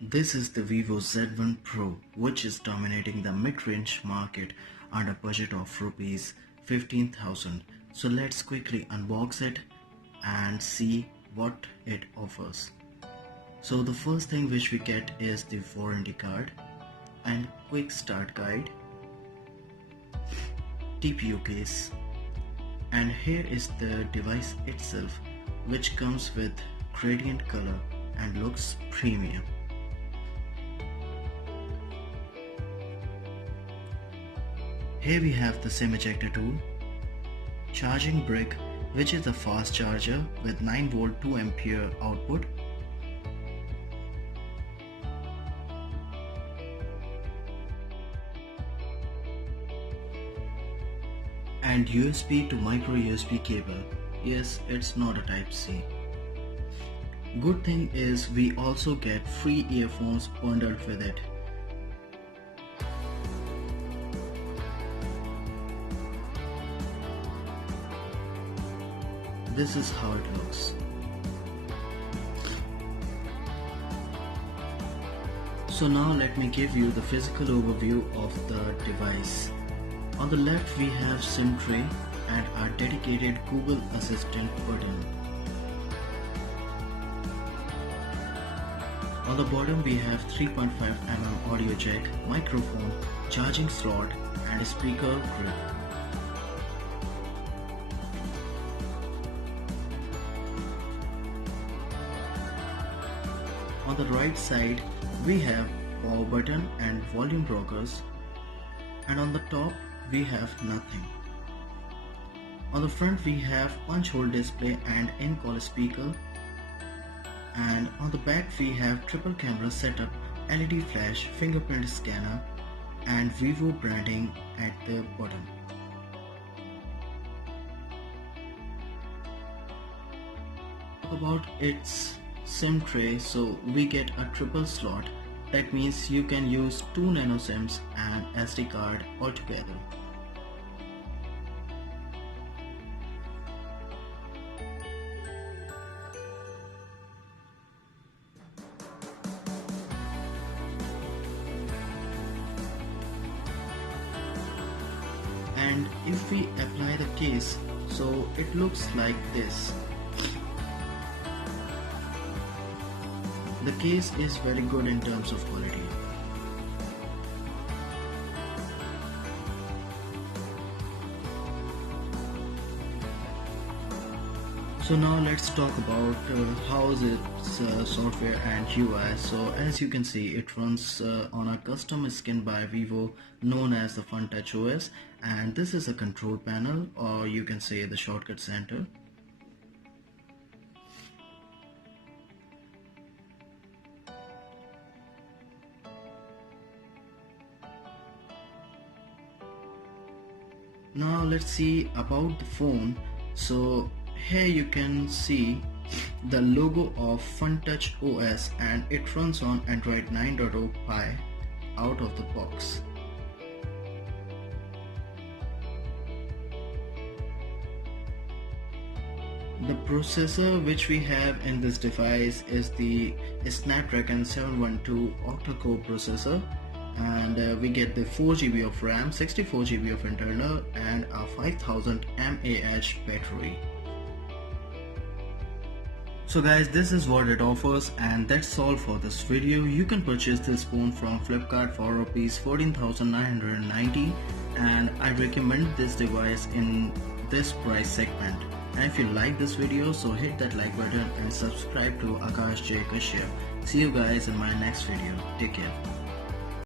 This is the Vivo Z1 Pro, which is dominating the mid-range market at a budget of rupees 15,000. So let's quickly unbox it and see what it offers. So the first thing which we get is the warranty card and quick start guide, TPU case, and here is the device itself, which comes with gradient color and looks premium. Here we have the SIM ejector tool, charging brick, which is a fast charger with 9V 2A output, and USB to micro USB cable. Yes, it's not a type C. Good thing is we also get free earphones bundled with it. This is how it looks. So now let me give you the physical overview of the device. On the left we have SIM tray and our dedicated Google Assistant button. On the bottom we have 3.5mm audio jack, microphone, charging slot and a speaker grip. On the right side we have power button and volume rockers, and on the top we have nothing. On the front we have punch hole display and in-call speaker, and on the back we have triple camera setup, LED flash, fingerprint scanner and Vivo branding at the bottom. About its SIM tray, so we get a triple slot. That means you can use 2 nano SIMs and SD card altogether. And if we apply the case, so it looks like this. The case is very good in terms of quality. So now let's talk about how is its software and UI. So as you can see, it runs on a custom skin by Vivo known as the FunTouch OS, and this is a control panel, or you can say the shortcut center. Now let's see about the phone. So here you can see the logo of FunTouch OS, and it runs on Android 9.0 Pie out of the box. The processor which we have in this device is the Snapdragon 712 octa-core processor, and we get the 4GB of RAM, 64GB of internal and a 5000 mAh battery. So guys, this is what it offers, and that's all for this video. You can purchase this phone from Flipkart for rupees 14,990, and I recommend this device in this price segment. And if you like this video, so hit that like button and subscribe to Akash J Kashyap. See you guys in my next video. Take care.